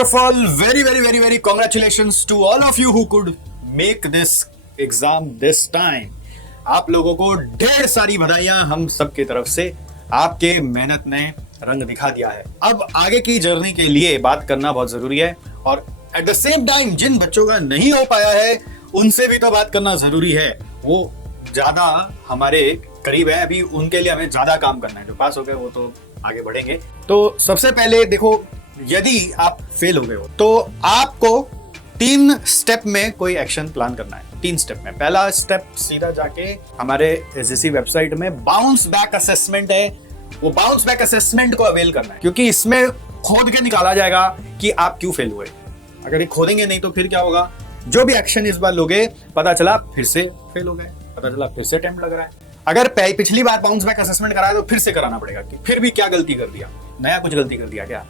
First of all, very congratulations to all of you who could make this exam this time. आप लोगों को ढेर सारी बधाइयां हम सबकी तरफ से. आपके मेहनत ने रंग दिखा दिया है. अब आगे की जर्नी के लिए बात करना बहुत जरूरी है और एट द सेम टाइम जिन बच्चों का नहीं हो पाया है उनसे भी तो बात करना जरूरी है. वो ज्यादा हमारे करीब है, अभी उनके लिए हमें ज्यादा काम करना है. जो पास हो गए वो तो आगे बढ़ेंगे. तो सबसे पहले देखो, यदि आप फेल हो गए हो तो आपको 3 स्टेप में कोई एक्शन प्लान करना है. 3 स्टेप में. पहला स्टेप सीधा जाके हमारे एसजीसी वेबसाइट में बाउंस बैक असेसमेंट है, वो बाउंस बैक असेसमेंट को अवेल करना है, क्योंकि इसमें खोद के निकाला जाएगा कि आप क्यों फेल हुए. अगर ये खोदेंगे नहीं तो फिर क्या होगा, जो भी एक्शन इस बार लोगे पता चला फिर से फेल हो गए, पता चला फिर से अटेम्प्ट लग रहा है. अगर पिछली बार बाउंस बैक असेसमेंट कराया तो फिर से कराना पड़ेगा कि फिर भी क्या गलती कर दिया, नया कुछ गलती कर दिया क्या,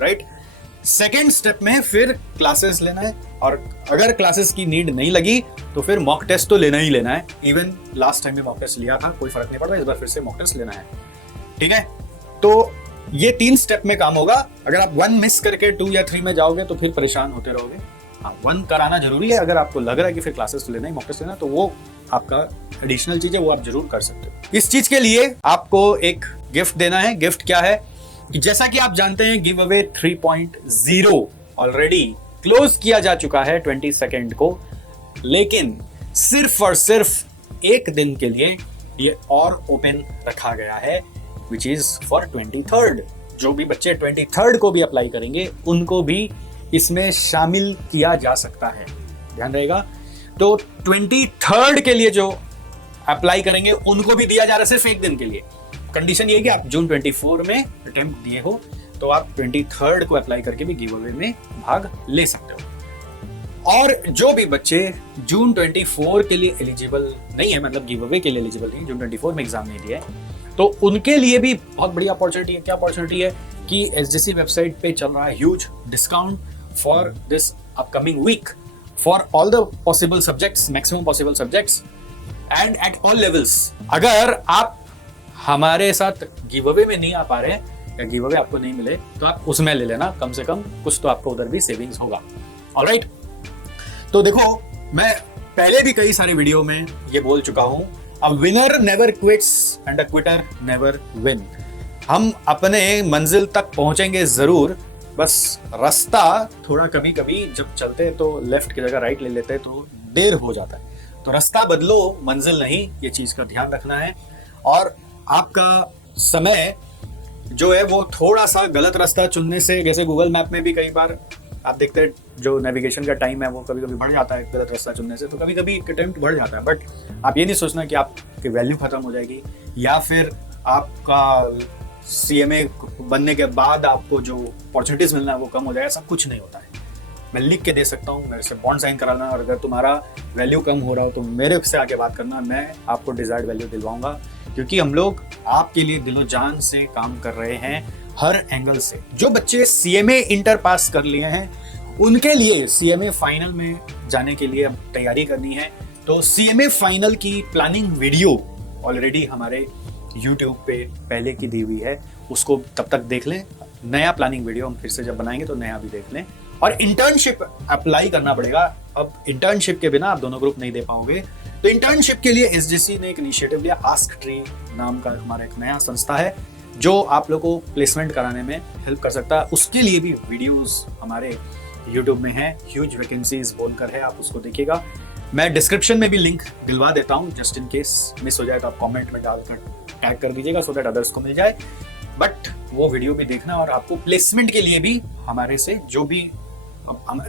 राइट. सेकेंड स्टेप में फिर क्लासेस लेना है, और अगर क्लासेस की नीड नहीं लगी तो फिर मॉक टेस्ट तो लेना ही लेना है. इवन लास्ट टाइम में मॉक टेस्ट लिया था, कोई फर्क नहीं पड़ता, इस बार फिर से मॉक टेस्ट लेना है. ठीक है, तो ये 3 स्टेप में काम होगा. अगर आप 1 मिस करके 2 या 3 में जाओगे तो फिर परेशान होते रहोगे. हाँ, 1 कराना जरूरी है. अगर आपको लग रहा है कि फिर क्लासेस लेना ही, मॉक टेस्ट लेना, तो वो आपका एडिशनल चीज है, वो आप जरूर कर सकते हो. इस चीज के लिए आपको एक गिफ्ट देना है. गिफ्ट क्या है कि जैसा कि आप जानते हैं गिव अवे 3.0 ऑलरेडी क्लोज किया जा चुका है 22 को, लेकिन सिर्फ और सिर्फ एक दिन के लिए ये और ओपन रखा गया है, विच इज फॉर 23rd. जो भी बच्चे 23rd को भी अप्लाई करेंगे उनको भी इसमें शामिल किया जा सकता है, ध्यान रहेगा. तो 23rd के लिए जो अप्लाई करेंगे उनको भी दिया जा रहा है सिर्फ एक दिन के लिए. कंडीशन ये है कि आप जून 24 में अटेम्प्ट दिए हो तो आप 23rd को अप्लाई करके भी गिव अवे में भाग ले सकते हो. और जो भी बच्चे जून 24 के लिए एलिजिबल नहीं है, मतलब गिव अवे के लिए एलिजिबल नहीं, जून 24 में एग्जाम नहीं दिया है, तो उनके लिए भी बहुत बड़ी अपॉर्चुनिटी है. क्या अपॉर्चुनिटी है कि एसजीसी वेबसाइट पे चल रहा है huge discount for this upcoming week for all the possible subjects, maximum possible subjects and at all levels. अगर आप हमारे साथ गिव अवे में नहीं आ पा रहे हैं या गिव अवे आपको नहीं मिले तो आप उसमें ले लेना, कम से कम कुछ तो आपको उधर भी सेविंग्स होगा. ऑलराइट, तो देखो, मैं पहले भी कई सारे वीडियो में ये बोल चुका हूं, a winner never quits and a Quetta never win. हम अपने मंजिल तक पहुंचेंगे जरूर, बस रास्ता थोड़ा कभी कभी जब चलते तो लेफ्ट की जगह राइट ले लेते तो देर हो जाता है. तो रास्ता बदलो, मंजिल नहीं, ये चीज का ध्यान रखना है. और आपका समय जो है वो थोड़ा सा गलत रास्ता चुनने से, जैसे गूगल मैप में भी कई बार आप देखते हैं जो नेविगेशन का टाइम है वो कभी कभी बढ़ जाता है गलत रास्ता चुनने से, तो कभी कभी अटेम्प्ट बढ़ जाता है. बट आप ये नहीं सोचना कि आपकी वैल्यू खत्म हो जाएगी या फिर आपका सीएमए बनने के बाद आपको जो अपॉर्चुनिटीज मिलना है वो कम हो जाएगा. सब कुछ नहीं होता है. मैं लिख के दे सकता हूँ, मेरे से बॉन्ड साइन कराना, और अगर तुम्हारा वैल्यू कम हो रहा हो तो मेरे से आके बात करना, मैं आपको डिजायर्ड वैल्यू दिलवाऊंगा, क्योंकि हम लोग आपके लिए दिलो जान से काम कर रहे हैं हर एंगल से. जो बच्चे सीएमए इंटर पास कर लिए हैं उनके लिए सीएमए फाइनल में जाने के लिए अब तैयारी करनी है. तो सीएमए फाइनल की प्लानिंग वीडियो ऑलरेडी हमारे यूट्यूब पे पहले की दी हुई है, उसको तब तक देख लें. नया प्लानिंग वीडियो हम फिर से जब बनाएंगे तो नया भी देख लें. और इंटर्नशिप अप्लाई करना पड़ेगा. अब इंटर्नशिप के बिना आप दोनों ग्रुप नहीं दे पाओगे, तो इंटर्नशिप के लिए एसजीसी ने एक इनिशिएटिव लिया. आस्क ट्री नाम का हमारा एक नया संस्था है जो आप लोग को प्लेसमेंट कराने में हेल्प कर सकता है. उसके लिए भी वीडियोस हमारे यूट्यूब में है, ह्यूज वैकेंसीज बोलकर है, आप उसको देखिएगा. मैं डिस्क्रिप्शन में भी लिंक दिलवा देता हूँ, जस्ट इन केस मिस हो जाए तो आप कमेंट में डालकर टैग कर दीजिएगा सो दैट अदर्स को मिल जाए. बट वो वीडियो भी देखना, और आपको प्लेसमेंट के लिए भी हमारे से जो भी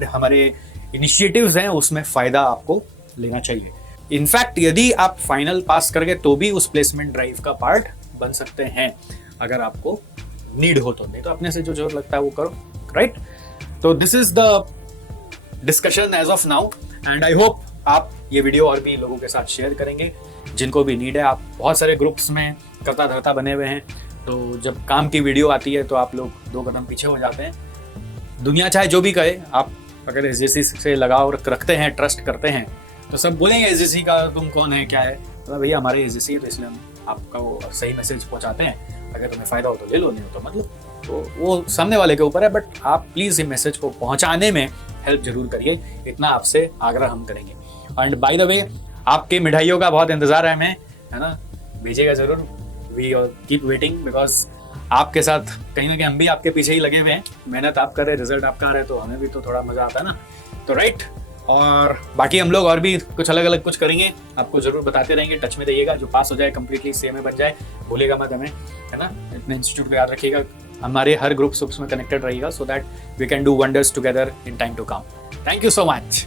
हमारे इनिशिएटिव्स हैं उसमें फायदा आपको लेना चाहिए. इनफैक्ट यदि आप फाइनल पास कर गए तो भी उस प्लेसमेंट ड्राइव का पार्ट बन सकते हैं अगर आपको नीड हो तो. नहीं तो अपने से जो जरूरत लगता है वो करो, राइट. तो this is the discussion as of now, and I hope आप ये वीडियो और भी लोगों के साथ शेयर करेंगे जिनको भी नीड है. आप बहुत सारे ग्रुप्स में करता धरता बने हुए हैं, तो जब काम की वीडियो आती है तो आप लोग 2 कदम पीछे हो जाते हैं. दुनिया चाहे जो भी कहे, आप अगर एसजीसी से लगाव रखते हैं, ट्रस्ट करते हैं, तो सब बोलेंगे एसजीसी का तुम कौन है, क्या है. तो भैया हमारे एसजीसी है, तो इसलिए हम आपका वो सही मैसेज पहुंचाते हैं. अगर तुम्हें फायदा हो तो ले लो, नहीं हो तो मतलब तो वो सामने वाले के ऊपर है, बट आप प्लीज़ ये मैसेज को पहुंचाने में हेल्प जरूर करिए, इतना आपसे आग्रह हम करेंगे। एंड बाय द वे, आपके मिठाइयों का बहुत इंतजार है हमें, है ना, भेजिएगा जरूर। वी कीप वेटिंग, बिकॉज आपके साथ कहीं ना कहीं हम भी आपके पीछे ही लगे हुए हैं, मेहनत आप कर रहे हैं, रिजल्ट आपका आ रहा है, तो हमें भी तो थोड़ा मजा आता है ना, तो राइट। और बाकी हम लोग और भी कुछ अलग अलग कुछ करेंगे, आपको जरूर बताते रहेंगे, टच में रहिएगा, जो पास हो जाए कंप्लीटली सेम में बन जाए, भूलेगा मत हमें, है ना। इतने इंस्टीट्यूट को याद रखिएगा, हमारे हर ग्रुप्स में कनेक्टेड रहिएगा, so that we can do wonders together in time to come. Thank you so much.